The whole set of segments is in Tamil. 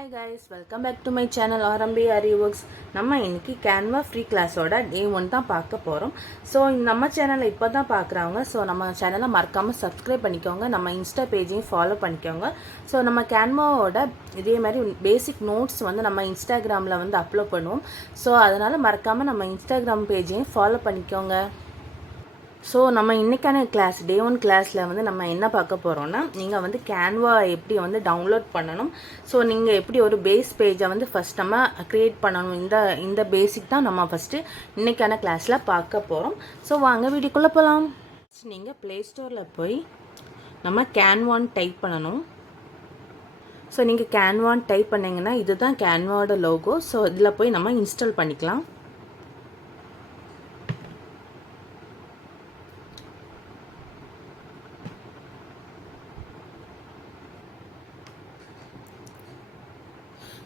Hi guys, welcome back to my channel RMB Ariworks. நம்ம இன்னைக்கு Canva free classோட day 1 தான் பார்க்க போறோம். ஸோ நம்ம சேனலை இப்போ தான் பார்க்குறவங்க ஸோ நம்ம சேனலை மறக்காமல் சப்ஸ்கிரைப் பண்ணிக்கோங்க. நம்ம இன்ஸ்டா பேஜையும் ஃபாலோ பண்ணிக்கோங்க. ஸோ நம்ம Canvaவோட இதே மாதிரி பேசிக் நோட்ஸ் வந்து நம்ம இன்ஸ்டாகிராமில் வந்து அப்லோட் பண்ணுவோம். ஸோ அதனால் மறக்காமல் நம்ம இன்ஸ்டாகிராம் பேஜையும் ஃபாலோ பண்ணிக்கோங்க. ஸோ நம்ம இன்றைக்கான கிளாஸ் டே 1 கிளாஸில் வந்து நம்ம என்ன பார்க்க போகிறோன்னா நீங்கள் வந்து கேன்வா எப்படி வந்து டவுன்லோட் பண்ணணும். ஸோ நீங்கள் எப்படி ஒரு பேஸ் பேஜை வந்து ஃபஸ்ட் நம்ம க்ரியேட் பண்ணணும். இந்த பேசிக் தான் நம்ம ஃபஸ்ட்டு இன்றைக்கான கிளாஸில் பார்க்க போகிறோம். ஸோ வாங்க வீடியோக்குள்ளே போகலாம். நீங்கள் ப்ளே ஸ்டோரில் போய் நம்ம கேன்வான் டைப் பண்ணணும். ஸோ நீங்கள் கேன்வான் டைப் பண்ணிங்கன்னா இதுதான் கேன்வாவோட லோகோ. ஸோ இதில் போய் நம்ம இன்ஸ்டால் பண்ணிக்கலாம்.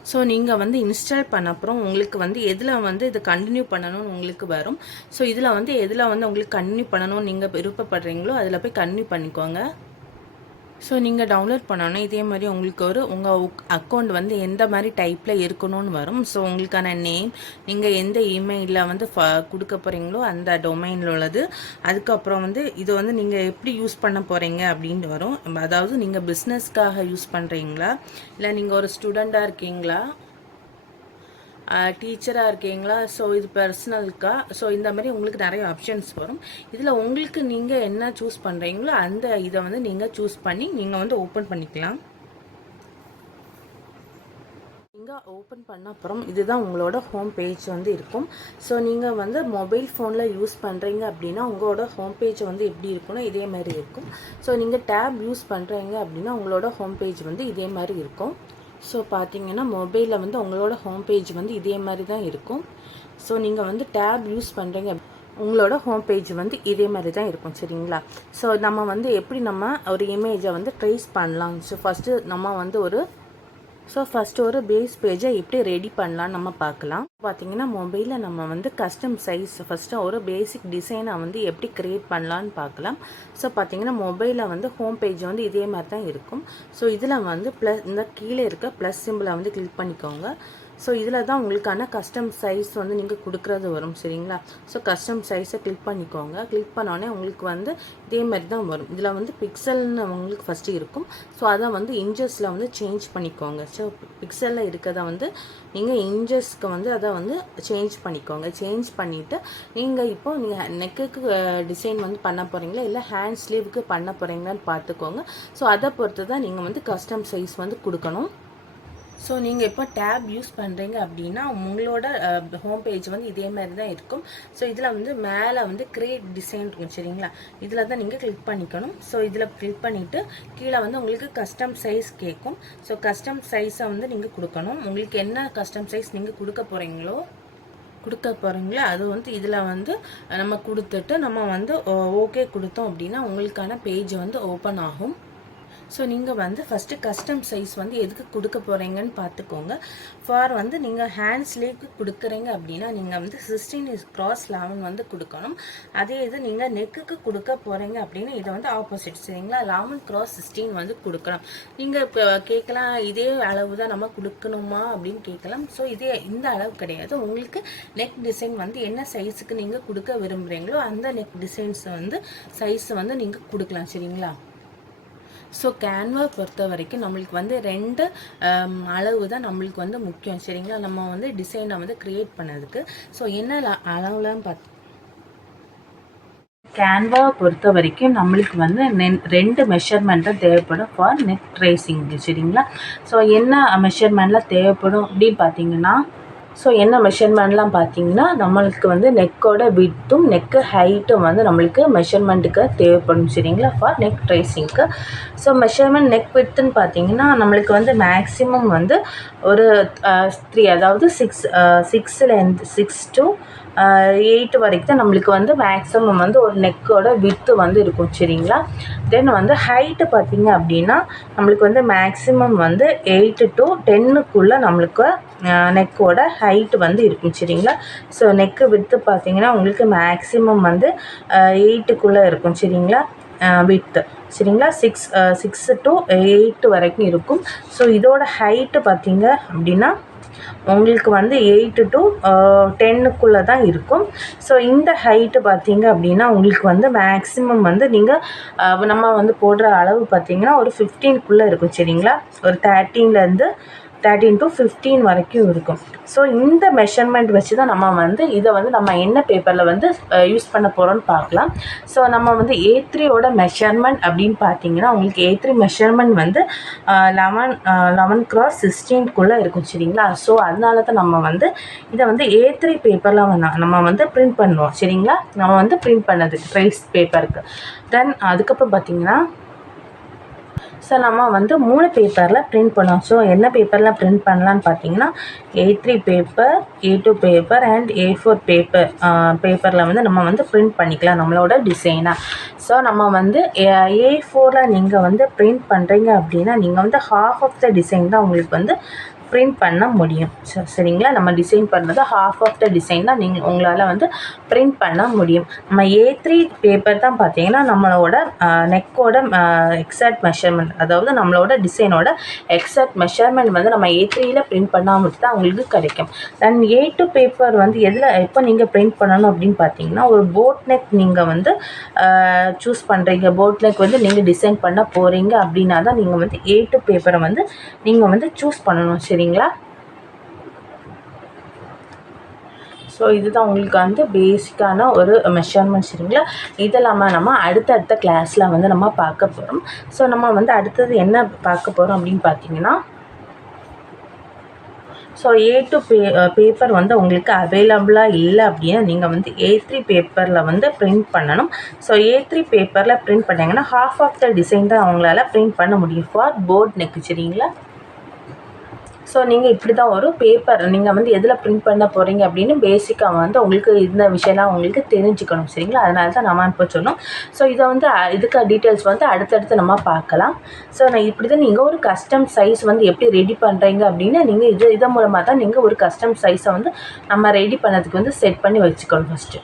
ஸோ நீங்கள் வந்து இன்ஸ்டால் பண்ண அப்புறம் உங்களுக்கு வந்து எதில் வந்து இது கண்டினியூ பண்ணணும்னு உங்களுக்கு வரும். ஸோ இதில் வந்து எதில் வந்து உங்களுக்கு கண்டினியூ பண்ணணும்னு நீங்கள் விருப்பப்படுறீங்களோ அதில் போய் கண்டினியூ பண்ணிக்கோங்க. ஸோ நீங்கள் டவுன்லோட் பண்ணோன்னா இதே மாதிரி உங்களுக்கு உங்கள் அக்கௌண்ட் வந்து எந்த மாதிரி டைப்பில் இருக்கணும்னு வரும். ஸோ உங்களுக்கான நேம் நீங்கள் எந்த இமெயிலில் வந்து கொடுக்க போகிறீங்களோ அந்த டொமைனில் உள்ளது. அதுக்கப்புறம் வந்து இது வந்து நீங்கள் எப்படி யூஸ் பண்ண போகிறீங்க அப்படின்ட்டு வரும். அதாவது நீங்கள் பிஸ்னஸ்க்காக யூஸ் பண்ணுறீங்களா, இல்லை நீங்கள் ஒரு ஸ்டூடெண்ட்டாக இருக்கீங்களா, டீச்சராக இருக்கீங்களா, ஸோ இது பர்சனலுக்கா. ஸோ இந்த மாதிரி உங்களுக்கு நிறைய ஆப்ஷன்ஸ் வரும். இதில் உங்களுக்கு நீங்கள் என்ன சூஸ் பண்ணுறீங்களோ அந்த இதை வந்து நீங்கள் சூஸ் பண்ணி நீங்கள் வந்து ஓப்பன் பண்ணிக்கலாம். நீங்கள் ஓப்பன் பண்ண அப்புறம் இதுதான் உங்களோட ஹோம் பேஜ் வந்து இருக்கும். ஸோ நீங்கள் வந்து மொபைல் ஃபோனில் யூஸ் பண்ணுறீங்க அப்படின்னா உங்களோட ஹோம் பேஜ் வந்து எப்படி இருக்குன்னா இதே மாதிரி இருக்கும். ஸோ நீங்கள் டேப் யூஸ் பண்ணுறீங்க அப்படின்னா உங்களோட ஹோம் பேஜ் வந்து இதே மாதிரி இருக்கும். ஸோ பார்த்தீங்கன்னா மொபைலில் வந்து உங்களோட ஹோம் பேஜ் வந்து இதே மாதிரி தான் இருக்கும். ஸோ நீங்கள் வந்து டேப் யூஸ் பண்ணுறீங்க உங்களோட ஹோம் பேஜ் வந்து இதே மாதிரி தான் இருக்கும். சரிங்களா? ஸோ நம்ம வந்து எப்படி நம்ம ஒரு இமேஜை வந்து ட்ரேஸ் பண்ணலாம். ஸோ ஃபஸ்ட்டு ஒரு பேஸ் பேஜை எப்படி ரெடி பண்ணலான்னு நம்ம பார்க்கலாம். பார்த்தீங்கன்னா மொபைலில் நம்ம வந்து கஸ்டம் சைஸ் ஃபஸ்ட்டு ஒரு பேசிக் டிசைனை வந்து எப்படி க்ரியேட் பண்ணலான்னு பார்க்கலாம். ஸோ பார்த்தீங்கன்னா மொபைலில் வந்து ஹோம் பேஜ் வந்து இதே மாதிரி தான் இருக்கும். ஸோ இதில் வந்து இந்த கீழே இருக்க ப்ளஸ் சிம்பிளை வந்து கிளிக் பண்ணிக்கோங்க. ஸோ இதில் தான் உங்களுக்கான கஸ்டம் சைஸ் வந்து நீங்கள் கொடுக்குறது வரும். சரிங்களா? ஸோ கஸ்டம் சைஸை கிளிக் பண்ணிக்கோங்க. கிளிக் பண்ணோடனே உங்களுக்கு வந்து இதே மாதிரி தான் வரும். இதில் வந்து பிக்சல்னு உங்களுக்கு ஃபஸ்ட்டு இருக்கும். ஸோ அதை வந்து இன்ச்சஸில் வந்து சேஞ்ச் பண்ணிக்கோங்க. ஸோ பிக்சலில் இருக்கிறத வந்து நீங்கள் இன்ச்சஸ்க்கு வந்து அதை வந்து சேஞ்ச் பண்ணிக்கோங்க. சேஞ்ச் பண்ணிவிட்டு நீங்கள் நெக்குக்கு டிசைன் வந்து பண்ண போகிறீங்களா இல்லை ஹேண்ட் ஸ்லீவுக்கு பண்ண போகிறீங்களான்னு பார்த்துக்கோங்க. ஸோ அதை பொறுத்து தான் நீங்கள் வந்து கஸ்டம் சைஸ் வந்து கொடுக்கணும். ஸோ நீங்கள் இப்போ டேப் யூஸ் பண்ணுறீங்க அப்படின்னா உங்களோட ஹோம் பேஜ் வந்து இதே மாதிரி தான் இருக்கும். ஸோ இதில் வந்து மேலே வந்து கிரியேட் டிசைன் இருக்கும். சரிங்களா? இதில் தான் நீங்கள் கிளிக் பண்ணிக்கணும். ஸோ இதில் கிளிக் பண்ணிவிட்டு கீழே வந்து உங்களுக்கு கஸ்டம் சைஸ் கேட்கும். ஸோ கஸ்டம் சைஸை வந்து நீங்கள் கொடுக்கணும். உங்களுக்கு என்ன கஸ்டம் சைஸ் நீங்கள் கொடுக்க போகிறீங்களோ அது வந்து இதில் வந்து நம்ம கொடுத்துட்டு நம்ம வந்து ஓகே கொடுத்தோம் அப்படின்னா உங்களுக்கான பேஜ் வந்து ஓப்பன் ஆகும். ஸோ நீங்கள் வந்து ஃபஸ்ட்டு கஸ்டம் சைஸ் வந்து எதுக்கு கொடுக்க போகிறீங்கன்னு பார்த்துக்கோங்க. ஃபார் வந்து நீங்கள் ஹேண்ட் ஸ்லீவ்க்கு கொடுக்குறீங்க அப்படின்னா நீங்கள் வந்து 16x11 வந்து கொடுக்கணும். அதே இது நீங்கள் நெக்குக்கு கொடுக்க போகிறீங்க அப்படின்னா இதை வந்து ஆப்போசிட். சரிங்களா? 11x16 வந்து கொடுக்கணும். நீங்கள் இப்போ கேட்கலாம் இதே அளவு தான் நம்ம கொடுக்கணுமா அப்படின்னு கேட்கலாம். ஸோ இந்த அளவு கிடையாது. உங்களுக்கு நெக் டிசைன் வந்து என்ன சைஸுக்கு நீங்கள் கொடுக்க விரும்புகிறீங்களோ அந்த நெக் டிசைன்ஸ் வந்து சைஸ் வந்து நீங்கள் கொடுக்கலாம். சரிங்களா? ஸோ கேன்வா பொறுத்த வரைக்கும் நம்மளுக்கு வந்து 2 அளவு தான் நம்மளுக்கு வந்து முக்கியம். சரிங்களா? நம்ம வந்து டிசைனை வந்து க்ரியேட் பண்ணதுக்கு. ஸோ என்ன அளவுலன்னு கேன்வா பொறுத்த வரைக்கும் நம்மளுக்கு வந்து 2 மெஷர்மெண்ட் தான் தேவைப்படும் ஃபார் நெக் ட்ரேசிங்கு. சரிங்களா? ஸோ என்ன மெஷர்மெண்ட்லாம் தேவைப்படும் அப்படின்னு பார்த்தீங்கன்னா என்ன மெஷர்மெண்ட்லாம் பார்த்தீங்கன்னா நம்மளுக்கு வந்து நெக்கோட விட்த்தும் நெக்கு ஹைட்டும் வந்து நம்மளுக்கு மெஷர்மெண்ட்டுக்கு தேவைப்படும். சரிங்களா? ஃபார் நெக் ட்ரேசிங்க்கு. ஸோ மெஷர்மெண்ட் நெக் விட்த்துன்னு பார்த்தீங்கன்னா நம்மளுக்கு வந்து மேக்ஸிமம் வந்து ஒரு 3 அதாவது 6 to 8 வரைக்கும் தான் நம்மளுக்கு வந்து மேக்ஸிமம் வந்து ஒரு நெக்கோட வித்து வந்து இருக்கும். சரிங்களா? தென் வந்து ஹைட்டு பார்த்தீங்க அப்படின்னா நம்மளுக்கு வந்து மேக்ஸிமம் வந்து 8 to 10க்குள்ளே நம்மளுக்கு நெக்கோட ஹைட்டு வந்து இருக்கும். சரிங்களா? ஸோ நெக்கு வித்து பார்த்தீங்கன்னா உங்களுக்கு மேக்ஸிமம் வந்து 8க்குள்ளே இருக்கும். சரிங்களா? வித்து. சரிங்களா. 6 to 8 வரைக்கும் இருக்கும். ஸோ இதோட ஹைட்டு பார்த்தீங்க அப்படின்னா உங்களுக்கு வந்து 8 to 10க்குள்ளே தான் இருக்கும். ஸோ இந்த ஹைட்டு பார்த்தீங்க அப்படின்னா உங்களுக்கு வந்து மேக்ஸிமம் வந்து நீங்கள் நம்ம வந்து போடுற அளவு பார்த்தீங்கன்னா ஒரு 15க்குள்ளே இருக்கும். சரிங்களா. ஒரு 13 to 15 வரைக்கும் இருக்கும். ஸோ இந்த மெஷர்மெண்ட் வச்சு தான் நம்ம வந்து இதை வந்து நம்ம என்ன பேப்பரில் வந்து யூஸ் பண்ண போகிறோம்னு பார்க்கலாம். ஸோ நம்ம வந்து A3யோட மெஷர்மெண்ட் அப்படின்னு பார்த்தீங்கன்னா உங்களுக்கு A3 மெஷர்மெண்ட் வந்து 11x16க்குள்ளே இருக்கும். சரிங்களா. ஸோ அதனால தான் நம்ம வந்து இதை வந்து A3 பேப்பரில் நம்ம வந்து பிரிண்ட் பண்ணுவோம். சரிங்களா. நம்ம வந்து பிரிண்ட் பண்ணதுக்கு ட்ரேஸ் பேப்பருக்கு. தென் அதுக்கப்புறம் பார்த்தீங்கன்னா ஸோ நம்ம வந்து 3 பேப்பரில் பிரிண்ட் பண்ணோம். ஸோ என்ன பேப்பரில் பிரிண்ட் பண்ணலான்னு பார்த்தீங்கன்னா A3 paper, A2 paper and A4 பேப்பரில் வந்து நம்ம வந்து பிரிண்ட் பண்ணிக்கலாம் நம்மளோட டிசைனாக. ஸோ நம்ம வந்து A4ல் நீங்கள் வந்து பிரிண்ட் பண்ணுறீங்க அப்படின்னா நீங்கள் வந்து ஹாஃப் ஆஃப் த டிசைன் தான் உங்களுக்கு வந்து பிரிண்ட் பண்ண முடியும். சரிங்களா. நம்ம டிசைன் பண்ணுறது ஹாஃப் ஆஃப் த டிசைன் தான் உங்களால் வந்து பிரிண்ட் பண்ண முடியும். நம்ம A3 பேப்பர் தான் பார்த்தீங்கன்னா நம்மளோட நெக்கோட எக்ஸாக்ட் மெஷர்மெண்ட், அதாவது நம்மளோட டிசைனோட எக்ஸாக்ட் மெஷர்மெண்ட் வந்து நம்ம A3யில் பிரிண்ட் பண்ணாமல் தான் உங்களுக்கு கிடைக்கும். தென் A2 பேப்பர் வந்து எப்போ நீங்கள் பிரிண்ட் பண்ணணும் அப்படின்னு பார்த்தீங்கன்னா ஒரு போட் நெக் நீங்கள் வந்து சூஸ் பண்ணுறீங்க, போட் நெக் வந்து நீங்கள் டிசைன் பண்ண போகிறீங்க அப்படின்னா தான் நீங்கள் வந்து A2 பேப்பரை வந்து நீங்கள் வந்து சூஸ் பண்ணணும். சரிங்களா. ஸோ இதுதான் உங்களுக்கு வந்து பேசிக்கான ஒரு மெஷர்மெண்ட். சரிங்களா. இதெல்லாம் நம்ம அடுத்தடுத்த கிளாஸில் வந்து நம்ம பார்க்க போகிறோம். ஸோ நம்ம வந்து அடுத்தது என்ன பார்க்க போகிறோம் அப்படின்னு பார்த்தீங்கன்னா ஸோ A2 பேப்பர் வந்து உங்களுக்கு அவைலபிளாக இல்லை அப்படின்னா நீங்கள் வந்து A3 பேப்பரில் வந்து பிரிண்ட் பண்ணணும். ஸோ A3 பேப்பரில் பிரிண்ட் பண்ணிங்கன்னா ஹாஃப் ஆஃப் த டிசைன் தான் அவங்களால பிரிண்ட் பண்ண முடியும் ஃபார் போர்ட் நெக். சரிங்களா. ஸோ நீங்கள் இப்படி தான் ஒரு பேப்பர் நீங்கள் வந்து எதில் பிரிண்ட் பண்ண போகிறீங்க அப்படின்னு பேசிக்காக வந்து உங்களுக்கு இந்த விஷயம்லாம் உங்களுக்கு தெரிஞ்சுக்கணும். சரிங்களா. அதனால தான் நம்ம இப்போ சொன்னோம். ஸோ இதை வந்து இதுக்கு டீட்டெயில்ஸ் வந்து அடுத்தடுத்து நம்ம பார்க்கலாம். ஸோ நான் இப்படி தான் நீங்கள் ஒரு கஸ்டம் சைஸ் வந்து எப்படி ரெடி பண்ணுறீங்க அப்படின்னா நீங்கள் இதன் மூலமாக தான் நீங்கள் ஒரு கஸ்டம் சைஸை வந்து நம்ம ரெடி பண்ணதுக்கு வந்து செட் பண்ணி வச்சுக்கணும். ஃபஸ்ட்டு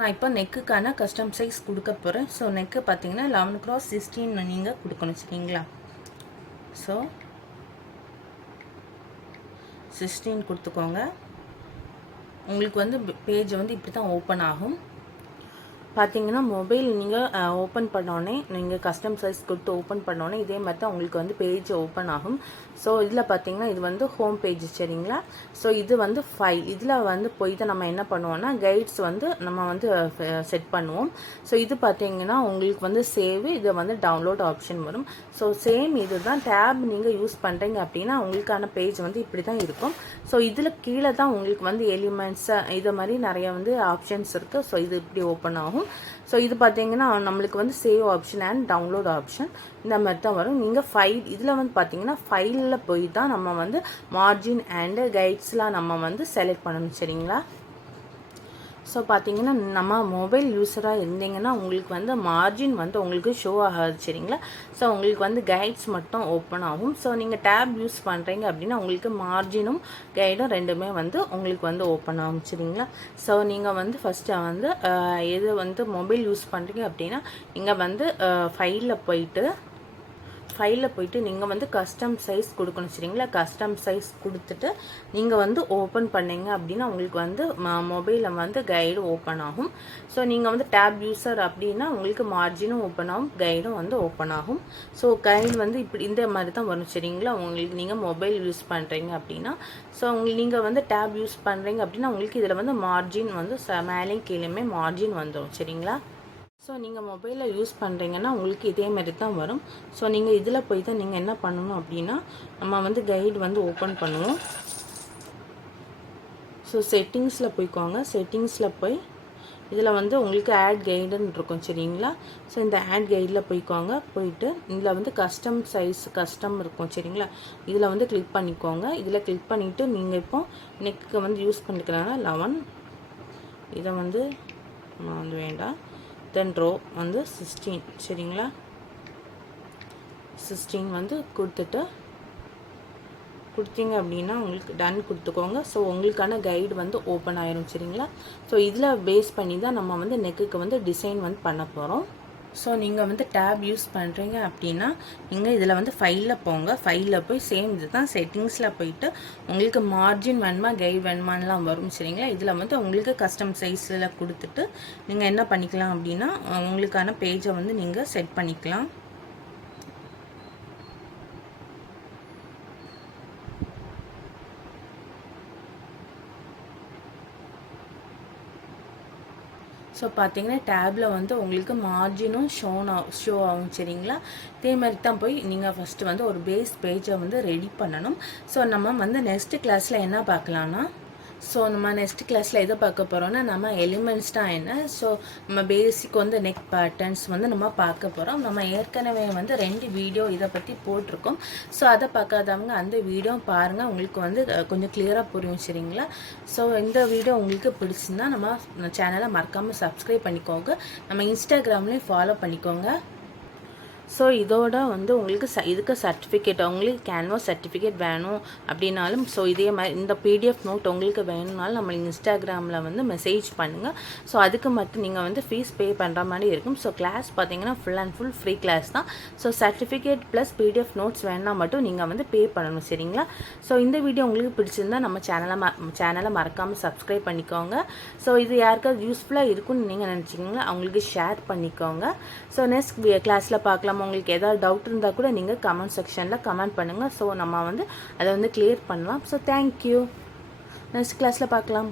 நான் இப்போ நெக்குக்கான கஸ்டம் சைஸ் கொடுக்க போகிறேன். ஸோ நெக்கு பார்த்தீங்கன்னா 11x16 நீங்கள் கொடுக்கணும். சரிங்களா. ஸோ 16 கொடுத்துக்கோங்க. உங்களுக்கு வந்து பேஜ் வந்து இப்படி தான் ஓப்பன் ஆகும். பார்த்தீங்கன்னா மொபைல் நீங்கள் ஓப்பன் பண்ணோடனே நீங்கள் கஸ்டம் சைஸ் கொடுத்து ஓப்பன் பண்ணோடனே இதே மாதிரி தான் உங்களுக்கு வந்து பேஜ் ஓப்பன் ஆகும். ஸோ இதில் பார்த்தீங்கன்னா இது வந்து ஹோம் பேஜ். சரிங்களா. ஸோ இது வந்து ஃபைல். இதில் வந்து போய் தான் நம்ம என்ன பண்ணுவோம்னா கைட்ஸ் வந்து நம்ம வந்து செட் பண்ணுவோம். ஸோ இது பார்த்தீங்கன்னா உங்களுக்கு வந்து சேவ், இது வந்து டவுன்லோட் ஆப்ஷன் வரும். ஸோ சேம் இது தான் டேப் நீங்கள் யூஸ் பண்ணுறீங்க அப்படின்னா உங்களுக்கான பேஜ் வந்து இப்படி தான் இருக்கும். ஸோ இதில் கீழே தான் உங்களுக்கு வந்து எலிமெண்ட்ஸ் இது மாதிரி நிறைய வந்து ஆப்ஷன்ஸ் இருக்குது. ஸோ இது இப்படி ஓப்பன் ஆகும். ஸோ இது பார்த்தீங்கன்னா நம்மளுக்கு வந்து save option and download option இந்த மாதிரி தான் வரும். நீங்கள் ஃபைல் இதில் வந்து பார்த்தீங்கன்னா ஃபைலில் போய் தான் நம்ம வந்து மார்ஜின் அண்டு கைட்ஸ்லாம் நம்ம வந்து செலக்ட் பண்ணணும். சரிங்களா. ஸோ பார்த்தீங்கன்னா நம்ம மொபைல் யூஸராக இருந்தீங்கன்னா உங்களுக்கு வந்து மார்ஜின் வந்து உங்களுக்கு ஷோ ஆகாது. சரிங்களா. ஸோ உங்களுக்கு வந்து கைட்ஸ் மட்டும் ஓப்பன் ஆகும். ஸோ நீங்கள் டேப் யூஸ் பண்ணுறீங்க அப்படின்னா உங்களுக்கு மார்ஜினும் கைடும் ரெண்டுமே வந்து உங்களுக்கு வந்து ஓப்பன் ஆகும். சரிங்களா. ஸோ நீங்கள் வந்து ஃபஸ்ட்டு வந்து எது வந்து மொபைல் யூஸ் பண்ணுறீங்க அப்படின்னா நீங்கள் வந்து ஃபைலில் போயிட்டு நீங்கள் வந்து கஸ்டம் சைஸ் கொடுக்கணும். சரிங்களா. கஸ்டம் சைஸ் கொடுத்துட்டு நீங்கள் வந்து ஓப்பன் பண்ணீங்க அப்படின்னா உங்களுக்கு வந்து மொபைலில் வந்து கைடு ஓப்பன் ஆகும். ஸோ நீங்கள் வந்து டேப் யூஸர் அப்படின்னா உங்களுக்கு மார்ஜினும் ஓப்பன் ஆகும், கைடும் வந்து ஓப்பன் ஆகும். ஸோ கைடு வந்து இப்படி இந்த மாதிரி தான் வரும். சரிங்களா. உங்களுக்கு நீங்கள் மொபைல் யூஸ் பண்ணுறீங்க அப்படின்னா ஸோ நீங்கள் வந்து டேப் யூஸ் பண்ணுறீங்க அப்படின்னா உங்களுக்கு இதில் வந்து மார்ஜின் வந்து மேலேயும் கீழேயுமே மார்ஜின் வந்துடும். சரிங்களா. ஸோ நீங்கள் மொபைலில் யூஸ் பண்ணுறீங்கன்னா உங்களுக்கு இதேமாரி தான் வரும். ஸோ நீங்கள் இதில் போய் தான் நீங்கள் என்ன பண்ணணும் அப்படின்னா நம்ம வந்து கைடு வந்து ஓப்பன் பண்ணுவோம். ஸோ செட்டிங்ஸில் போய்க்கோங்க. செட்டிங்ஸில் போய் இதில் வந்து உங்களுக்கு ஆட் கைடுன்னு இருக்கும். சரிங்களா. ஸோ இந்த ஆட் கைடில் போய்க்கோங்க. போயிட்டு இதில் வந்து கஸ்டம் சைஸ் கஸ்டம் இருக்கும். சரிங்களா. இதில் வந்து கிளிக் பண்ணிக்கோங்க. இதில் கிளிக் பண்ணிவிட்டு நீங்கள் இப்போ நெக்கு வந்து யூஸ் பண்ணிக்கிறனால 11 இதை வந்து நான் வந்து வேண்டாம். தென் ரோ வந்து 16. சரிங்களா. 16 வந்து கொடுத்தீங்க அப்படின்னா உங்களுக்கு டன் கொடுத்துக்கோங்க. ஸோ உங்களுக்கான கைடு வந்து ஓப்பன் ஆயிரும். சரிங்களா. ஸோ இதில் பேஸ் பண்ணி தான் நம்ம வந்து நெக்குக்கு வந்து டிசைன் வந்து பண்ண போகிறோம். ஸோ நீங்கள் வந்து டேப் யூஸ் பண்ணுறீங்க அப்படின்னா நீங்கள் இதில் வந்து ஃபைலில் போங்க. ஃபைலில் போய் சேம் இது தான் செட்டிங்ஸில் போயிட்டு உங்களுக்கு மார்ஜின் வேணுமா கைட் வேணுமான்லாம் வரும் சரிங்களா. இதில் வந்து உங்களுக்கு கஸ்டம் சைஸில் கொடுத்துட்டு நீங்கள் என்ன பண்ணிக்கலாம் அப்படின்னா உங்களுக்கான பேஜை வந்து நீங்கள் செட் பண்ணிக்கலாம். ஸோ பார்த்தீங்கன்னா டேப்பில் வந்து உங்களுக்கு மார்ஜினும் ஷோ ஆகும் சரிங்களா. இதே மாதிரி தான் போய் நீங்கள் ஃபஸ்ட்டு வந்து ஒரு பேஸ் பேஜை வந்து ரெடி பண்ணணும். ஸோ நம்ம வந்து நெக்ஸ்ட் கிளாஸில் என்ன பார்க்கலான்னா நம்ம நெக்ஸ்ட் கிளாஸில் எதை பார்க்க போகிறோன்னா நம்ம எலிமெண்ட்ஸ் தான் என்ன. ஸோ நம்ம பேசிக் வந்து நெக் பேட்டர்ன்ஸ் வந்து நம்ம பார்க்க போகிறோம். நம்ம ஏற்கனவே வந்து 2 வீடியோ இதை பற்றி போட்டிருக்கோம். ஸோ அதை பார்க்காதவங்க அந்த வீடியோ பாருங்கள், உங்களுக்கு வந்து கொஞ்சம் கிளியராக புரியும் சரிங்களா. ஸோ இந்த வீடியோ உங்களுக்கு பிடிச்சிருந்தா நம்ம சேனலை மறக்காமல் சப்ஸ்கிரைப் பண்ணிக்கோங்க. நம்ம இன்ஸ்டாகிராம்லேயும் ஃபாலோ பண்ணிக்கோங்க. ஸோ இதோட வந்து உங்களுக்கு இதுக்கு சர்டிஃபிகேட் உங்களுக்கு கேன்வாஸ் சர்டிஃபிகேட் வேணும் அப்படின்னாலும் ஸோ இதே மாதிரி இந்த பிடிஎஃப் நோட் உங்களுக்கு வேணும்னாலும் நம்ம இன்ஸ்டாகிராமில் வந்து மெசேஜ் பண்ணுங்கள். ஸோ அதுக்கு மட்டும் நீங்கள் வந்து ஃபீஸ் பே பண்ணுற மாதிரி இருக்கும். ஸோ கிளாஸ் பார்த்தீங்கன்னா full and full free class தான். So certificate plus PDF notes வேணுன்னா மட்டும் நீங்கள் வந்து பே பண்ணணும் சரிங்களா. ஸோ இந்த வீடியோ உங்களுக்கு பிடிச்சிருந்தா நம்ம சேனலை மறக்காமல் சப்ஸ்கிரைப் பண்ணிக்கோங்க. ஸோ இது யாருக்காவது யூஸ்ஃபுல்லாக இருக்குன்னு நீங்கள் நினச்சிங்கன்னா அவங்களுக்கு ஷேர் பண்ணிக்கோங்க. ஸோ நெக்ஸ்ட் கிளாஸில் பார்க்கலாம். உங்களுக்கு ஏதாவது டவுட் இருந்தால் கூட நீங்கள் கமெண்ட் செக்ஷனில் கமெண்ட் பண்ணுங்கள். ஸோ நம்ம வந்து அதை வந்து கிளியர் பண்ணலாம். So thank you. நெக்ஸ்ட் கிளாஸில் பார்க்கலாம்.